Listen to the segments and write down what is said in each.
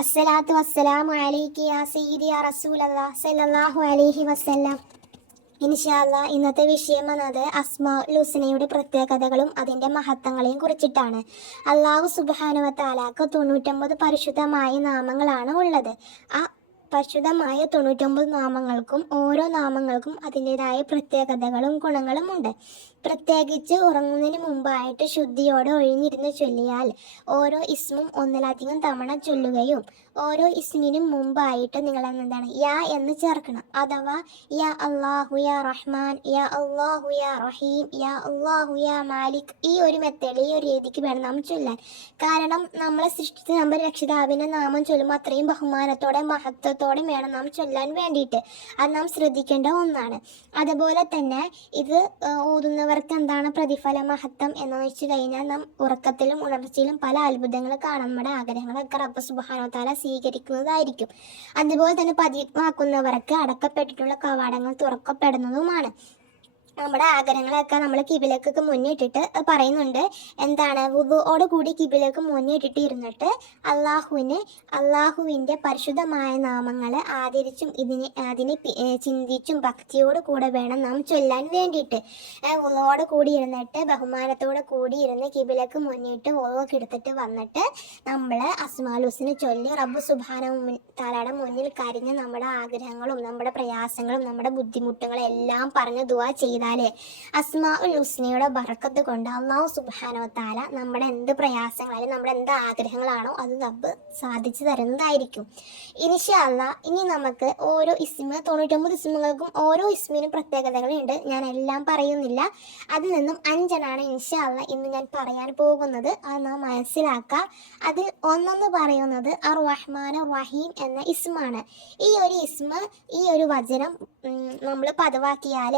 അസ്സലാത്തു വസ്സലാമു അലൈക്ക് യാ സയ്യിദി യാ റസൂലല്ലാഹ് സല്ലല്ലാഹു അലൈഹി വസല്ലം. ഇൻഷാല്ല ഇന്നത്തെ വിഷയം എന്നത് അസ്മാ പ്രത്യേകതകളും അതിന്റെ മഹത്വങ്ങളെയും കുറിച്ചിട്ടാണ്. അള്ളാഹു സുബാനുവത്താലാക്ക് തൊണ്ണൂറ്റൊമ്പത് പരിശുദ്ധമായ നാമങ്ങളാണ് ഉള്ളത്. ആ പരിശുദ്ധമായ തൊണ്ണൂറ്റൊമ്പത് നാമങ്ങൾക്കും ഓരോ നാമങ്ങൾക്കും അതിന്റെതായ പ്രത്യേകതകളും ഗുണങ്ങളും ഉണ്ട് പ്രത്യേകിച്ച് ഉറങ്ങുന്നതിന് മുമ്പായിട്ട് ശുദ്ധിയോടെ ഒഴിഞ്ഞിരുന്ന് ചൊല്ലിയാൽ ഓരോ ഇസ്മും ഒന്നിലധികം തവണ ചൊല്ലുകയും ഓരോ ഇസ്മിനും മുമ്പായിട്ട് നിങ്ങൾ എന്താണ് യാ എന്ന് ചേർക്കണം. അഥവാ യാ അള്ളാഹു യാ റഹ്മാൻ യാ അള്ളാഹു യാ റഹീം യാ അള്ളാഹു യാ മാലിക് ഈ ഒരു മെത്തേഡ് ഈ ഒരു രീതിക്ക് വേണം നാം ചൊല്ലാൻ. കാരണം നമ്മളെ സൃഷ്ടിച്ച നമ്മുടെ രക്ഷിതാവിനെ നാമം ചൊല്ലുമ്പോൾ അത്രയും ബഹുമാനത്തോടെ മഹത്വത്തോടെ വേണം നാം ചൊല്ലാൻ വേണ്ടിയിട്ട്. അത് നാം ശ്രദ്ധിക്കേണ്ട ഒന്നാണ്. അതുപോലെ തന്നെ ഇത് ആ, ഓതുന്നവർക്ക് എന്താണ് പ്രതിഫല മഹത്വം എന്ന് വെച്ച് കഴിഞ്ഞാൽ നാം ഉറക്കത്തിലും ഉണർച്ചയിലും പല അത്ഭുതങ്ങൾ കാണാം. നമ്മുടെ ആഗ്രഹങ്ങളൊക്കെ റബ്ബ് സുബാനോത്താല സ്വീകരിക്കുന്നതായിരിക്കും. അതുപോലെ തന്നെ പതിവാക്കുന്നവർക്ക് അടക്കപ്പെട്ടിട്ടുള്ള കവാടങ്ങൾ തുറക്കപ്പെടുന്നതുമാണ്. നമ്മുടെ ആഗ്രഹങ്ങളൊക്കെ നമ്മൾ കിബിലേക്ക് മുന്നിട്ടിട്ട് പറയുന്നുണ്ട്. എന്താണ്? വുതുവോട് കൂടി കിബിലേക്ക് മുന്നിട്ടിട്ട് ഇരുന്നിട്ട് അള്ളാഹുവിന് അള്ളാഹുവിന്റെ പരിശുദ്ധമായ നാമങ്ങളെ ആദരിച്ചും ഇതിനെ അതിനെ ചിന്തിച്ചും ഭക്തിയോട് കൂടെ വേണം നാം ചൊല്ലാൻ വേണ്ടിയിട്ട്. വുതുവോട് കൂടി ഇരുന്നിട്ട് ബഹുമാനത്തോടെ കൂടി ഇരുന്ന് കിബിലേക്ക് മുന്നിട്ട് വോവൊക്കെ എടുത്തിട്ട് വന്നിട്ട് നമ്മൾ അസ്മാലൂസിന് ചൊല്ലി റബ്ബു സുബാന താലയുടെ മുന്നിൽ കരിഞ്ഞ് നമ്മുടെ ആഗ്രഹങ്ങളും നമ്മുടെ പ്രയാസങ്ങളും നമ്മുടെ ബുദ്ധിമുട്ടുകളും എല്ലാം പറഞ്ഞ് ദുവാ ചെയ്താലേ അസ്മാ ഉൽ ഹുസ്നയുടെ ബറക്കത്ത് കൊണ്ട് അള്ളാഹു സുബാനോ താല നമ്മുടെ എന്ത് പ്രയാസങ്ങളായാലും നമ്മുടെ എന്ത് ആഗ്രഹങ്ങളാണോ അത് റബ്ബ് സാധിച്ചു തരുന്നതായിരിക്കും. ഇനിഷല്ല ഇനി നമുക്ക് ഓരോ ഇസ്മ തൊണ്ണൂറ്റൊമ്പത് ഇസ്മുകൾക്കും ഓരോ ഇസ്മിനും പ്രത്യേകതകളുണ്ട്. ഞാൻ എല്ലാം പറയുന്നില്ല. അതിൽ നിന്നും അഞ്ചെണ്ണാണ് ഇൻഷാല്ല ഇന്ന് ഞാൻ പറയാൻ പോകുന്നത്. അത് നാം മനസ്സിലാക്കുക അതിൽ ഒന്നെന്ന് പറയുന്നത് അർ റഹ്മാൻ റഹീം എന്ന ഇസ്മാണ്. ഈ ഒരു ഇസ്മ ഈ ഒരു വചനം നമ്മൾ പതിവാക്കിയാൽ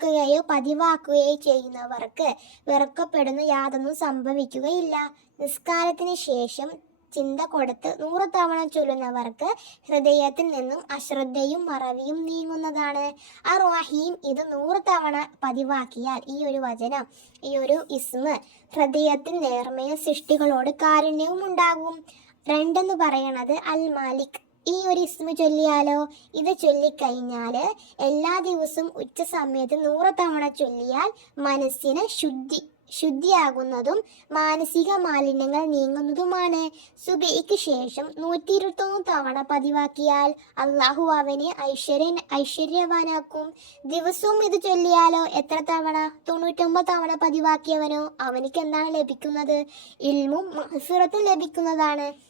ചുമക്കുകയോ പതിവാക്കുകയോ ചെയ്യുന്നവർക്ക് വെറുക്കപ്പെടുന്ന യാതൊന്നും സംഭവിക്കുകയില്ല. നിസ്കാരത്തിന് ശേഷം ചിന്ത കൊടുത്ത് നൂറ് തവണ ചൊല്ലുന്നവർക്ക് ഹൃദയത്തിൽ നിന്നും അശ്രദ്ധയും മറവിയും നീങ്ങുന്നതാണ്. ആ റഹീം ഇത് നൂറ് തവണ പതിവാക്കിയാൽ ഈ ഒരു വചനം ഈ ഒരു ഇസ്മ ഹൃദയത്തിൽ നേർമയ സൃഷ്ടികളോട് കാരുണ്യവും ഉണ്ടാകും രണ്ടെന്ന് പറയണത് അൽ മാലിക്. ഈ ഒരു ഇസ്മ ചൊല്ലിയാലോ? ഇത് ചൊല്ലിക്കഴിഞ്ഞാൽ എല്ലാ ദിവസവും ഉച്ച സമയത്ത് നൂറ് തവണ ചൊല്ലിയാൽ മനസ്സിന് ശുദ്ധി ശുദ്ധിയാകുന്നതും മാനസിക മാലിന്യങ്ങൾ നീങ്ങുന്നതുമാണ്. സുബൈക്ക് ശേഷം നൂറ്റി ഇരുപത്തൊന്ന് തവണ പതിവാക്കിയാൽ അള്ളാഹു അവനെ ഐശ്വര്യൻ ഐശ്വര്യവാനാക്കും. ദിവസവും ഇത് ചൊല്ലിയാലോ? എത്ര തവണ? തൊണ്ണൂറ്റൊമ്പത് തവണ പതിവാക്കിയവനോ? അവനിക്ക് എന്താണ് ലഭിക്കുന്നത്? ഇൽമും മഹസുറത്തും ലഭിക്കുന്നതാണ്.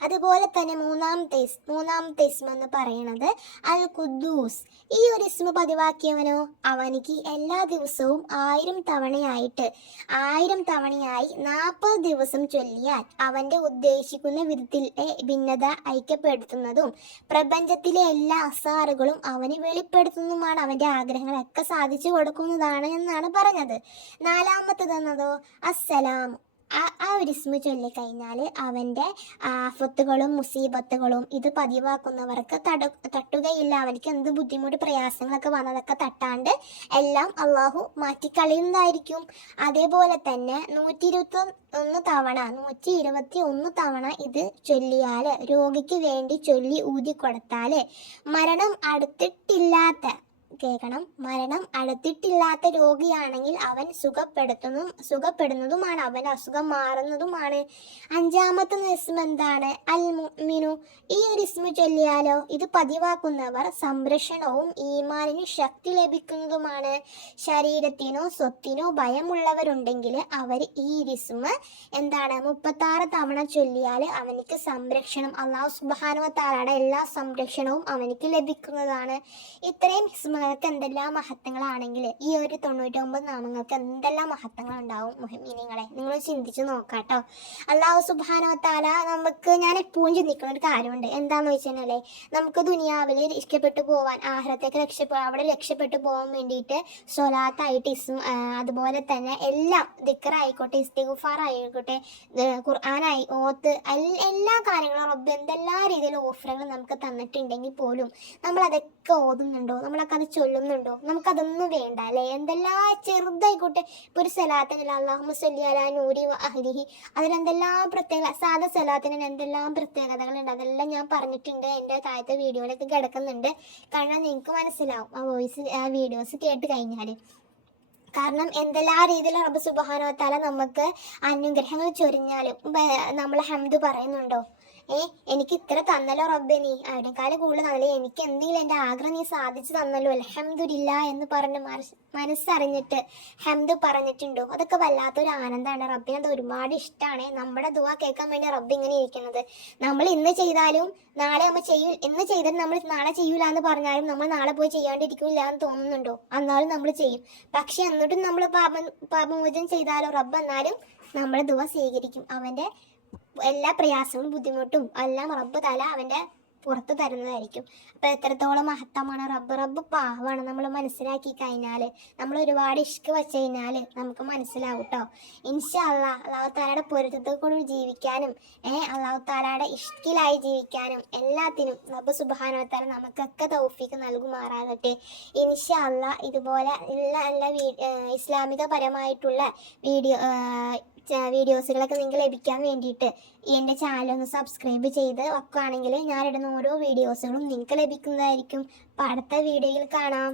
അതുപോലെ തന്നെ മൂന്നാമത്തെ മൂന്നാമത്തെ ഇസ്മ എന്ന് പറയുന്നത് അൽ ഖുദ്ദൂസ്. ഈ ഒരു ഇസ്മ പതിവാക്കിയവനോ? അവനിക്ക് എല്ലാ ദിവസവും ആയിരം തവണയായിട്ട് ആയിരം തവണയായി നാൽപ്പത് ദിവസം ചൊല്ലിയാൽ അവന്റെ ഉദ്ദേശിക്കുന്ന വിധത്തിലെ ഭിന്നത ഐക്യപ്പെടുത്തുന്നതും പ്രപഞ്ചത്തിലെ എല്ലാ അസാറുകളും അവന് വെളിപ്പെടുത്തുന്നതുമാണ് അവന്റെ ആഗ്രഹങ്ങളൊക്കെ സാധിച്ചു കൊടുക്കുന്നതാണ് എന്നാണ് പറഞ്ഞത്. നാലാമത്തത് എന്നതോ അസ്സലാം ആ ഒരു ഇസ്മ ചൊല്ലിക്കഴിഞ്ഞാൽ അവന്റെ ആഫത്തുകളും മുസീബത്തുകളും ഇത് പതിവാക്കുന്നവർക്ക് തട തട്ടുകയില്ല. അവർക്ക് എന്ത് ബുദ്ധിമുട്ട് പ്രയാസങ്ങളൊക്കെ വന്നതൊക്കെ തട്ടാണ്ട് എല്ലാം അള്ളാഹു മാറ്റിക്കളയുന്നതായിരിക്കും. അതേപോലെ തന്നെ നൂറ്റി ഇരുപത്തി ഒന്ന് തവണ നൂറ്റി ഇരുപത്തി ഒന്ന് തവണ ഇത് ചൊല്ലിയാൽ രോഗിക്ക് വേണ്ടി ചൊല്ലി ഊതി കൊടുത്താൽ മരണം അടുത്തിട്ടില്ലാത്ത കേൾക്കണം. മരണം അടുത്തിട്ടില്ലാത്ത രോഗിയാണെങ്കിൽ അവൻ സുഖപ്പെടുത്തുന്നതും സുഖപ്പെടുന്നതുമാണ്. അവൻ അസുഖം മാറുന്നതുമാണ്. അഞ്ചാമത്തെ നിസ്മ എന്താണ്? അൽ മുഅ്മിനു. ഈ ഒരു ഇസ്മു ചൊല്ലിയാലോ? ഇത് പതിവാക്കുന്നവർ സംരക്ഷണവും ഈമാനിന് ശക്തി ലഭിക്കുന്നതുമാണ്. ശരീരത്തിനോ സ്വത്തിനോ ഭയമുള്ളവരുണ്ടെങ്കിൽ അവർ ഈ ഇസ്മ എന്താണ്? മുപ്പത്താറ് തവണ ചൊല്ലിയാൽ അവനിക്ക് സംരക്ഷണം അള്ളാഹു സുബാനുവത്താലാണ് എല്ലാ സംരക്ഷണവും അവനിക്ക് ലഭിക്കുന്നതാണ്. ഇത്രയും ഇസ്മകൾക്ക് എന്തെല്ലാം മഹത്വങ്ങളാണെങ്കിൽ ഈ ഒരു തൊണ്ണൂറ്റൊമ്പത് നാമങ്ങൾക്ക് എന്തെല്ലാം മഹത്വങ്ങൾ ഉണ്ടാവും മുഹമ്മീനിങ്ങളെ നിങ്ങൾ ചിന്തിച്ചു നോക്കാട്ടോ. അള്ളാഹു സുബാനോത്താല നമുക്ക് ഞാൻ എപ്പോഴും ചിന്തിക്കുന്ന ഒരു കാര്യമുണ്ട്. എന്താണെന്ന് വെച്ചാൽ നമുക്ക് ദുനിയാവിൽ രക്ഷപ്പെട്ടു പോവാൻ ആഹാരത്തേക്ക് രക്ഷപ്പെടാൻ അവിടെ രക്ഷപ്പെട്ടു പോകാൻ വേണ്ടിയിട്ട് സൊലാത്തായിട്ട് ഇസ്മ അതുപോലെ തന്നെ എല്ലാം ദിക്കറായിക്കോട്ടെ ഇസ്തിഗുഫാർ ആയിക്കോട്ടെ ഖുർആാനായി ഓത്ത് എല്ലാ കാര്യങ്ങളും റബ്ബ് എന്തെല്ലാ രീതിയിലും ഓഫറുകൾ നമുക്ക് തന്നിട്ടുണ്ടെങ്കിൽ പോലും നമ്മൾ അതൊക്കെ ഓതുന്നുണ്ടോ? നമ്മളൊക്കെ അത് ചൊല്ലുന്നുണ്ടോ? നമുക്കതൊന്നും വേണ്ട അല്ലേ? എന്തെല്ലാം ചെറുതായിക്കോട്ടെ. ഇപ്പൊ ഒരു സലാത്തിന് അള്ളാഹു സല്ലി അല നൂരി അഹ്ലിഹി. അതിനെന്തെല്ലാം പ്രത്യേക സാധാ സലാത്തിന് എന്തെല്ലാം പ്രത്യേകതകളുണ്ട്? അതെല്ലാം ഞാൻ പറഞ്ഞിട്ടുണ്ട്. എന്റെ താഴത്തെ വീഡിയോയിലൊക്കെ കിടക്കുന്നുണ്ട്. കാരണം നിങ്ങൾക്ക് മനസ്സിലാവും. ആ വോയിസ് ആ വീഡിയോസ് കേട്ട് കഴിഞ്ഞാൽ കാരണം എന്തെല്ലാം രീതിയിൽ റബ്ബ് തല നമുക്ക് അനുഗ്രഹങ്ങൾ ചൊരിഞ്ഞാലും നമ്മൾ ഹംദ് പറയുന്നുണ്ടോ? ഏ എനിക്ക് ഇത്ര തന്നല്ലോ റബ്ബെ നീ. അതിനേക്കാളും കൂടുതൽ നല്ല എനിക്ക് എന്തെങ്കിലും എന്റെ ആഗ്രഹം നീ സാധിച്ചു തന്നല്ലോ. അലഹമ്മദില്ല എന്ന് പറഞ്ഞ് മനസ് മനസ്സറിഞ്ഞിട്ട് ഹംദ് പറഞ്ഞിട്ടുണ്ടോ? അതൊക്കെ വല്ലാത്തൊരു ആനന്ദമാണ് റബ്ബിന് അത് ഒരുപാട് ഇഷ്ടമാണ് നമ്മുടെ ദുവാ കേൾക്കാൻ വേണ്ടി റബ്ബ് ഇങ്ങനെ ഇരിക്കുന്നത്. നമ്മൾ ഇന്ന് ചെയ്താലും നാളെ നമ്മൾ ചെയ്യൂ ഇന്ന് ചെയ്തിട്ട് നമ്മൾ നാളെ ചെയ്യൂല എന്ന് പറഞ്ഞാലും നമ്മൾ നാളെ പോയി ചെയ്യാണ്ടിരിക്കില്ല എന്ന് തോന്നുന്നുണ്ടോ? എന്നാലും നമ്മൾ ചെയ്യും. പക്ഷെ എന്നിട്ടും നമ്മൾ പാപ പാപമോചനം ചെയ്താലോ റബ്ബ്? എന്നാലും നമ്മുടെ ദുവ സ്വീകരിക്കും. അവന്റെ എല്ലാ പ്രയാസവും ബുദ്ധിമുട്ടും എല്ലാം റബ്ബ് തല അവന്റെ പുറത്ത് തരുന്നതായിരിക്കും. അപ്പം എത്രത്തോളം മഹത്തമാണ് റബ്ബ്? റബ്ബ് പാവാണ് നമ്മൾ മനസ്സിലാക്കി കഴിഞ്ഞാൽ നമ്മൾ ഒരുപാട് ഇഷ്ക് വെച്ച് കഴിഞ്ഞാൽ നമുക്ക് മനസ്സിലാവും കേട്ടോ ഇൻഷാ അള്ളാ അള്ളാഹു താലയുടെ പൊരുത്തത്തിൽ കൂടി ജീവിക്കാനും ഏഹ് അള്ളാഹു താലയുടെ ഇഷ്കിലായി ജീവിക്കാനും എല്ലാത്തിനും റബ്ബ് സുബാനോത്താല നമുക്കൊക്കെ തൗഫീക്ക് നൽകുമാറാകട്ടെ. ഇൻഷാ അള്ളാ ഇതുപോലെ എല്ലാ വീ ഏഹ് ഇസ്ലാമികപരമായിട്ടുള്ള വീഡിയോ വീഡിയോസുകളൊക്കെ നിങ്ങൾക്ക് ലഭിക്കാൻ വേണ്ടിയിട്ട് എന്റെ ഒന്ന് സബ്സ്ക്രൈബ് ചെയ്ത് വെക്കുകയാണെങ്കിൽ ഞാനിടുന്ന ഓരോ വീഡിയോസുകളും നിങ്ങൾക്ക് ലഭിക്കുന്നതായിരിക്കും. അപ്പോൾ അടുത്ത വീഡിയോയിൽ കാണാം.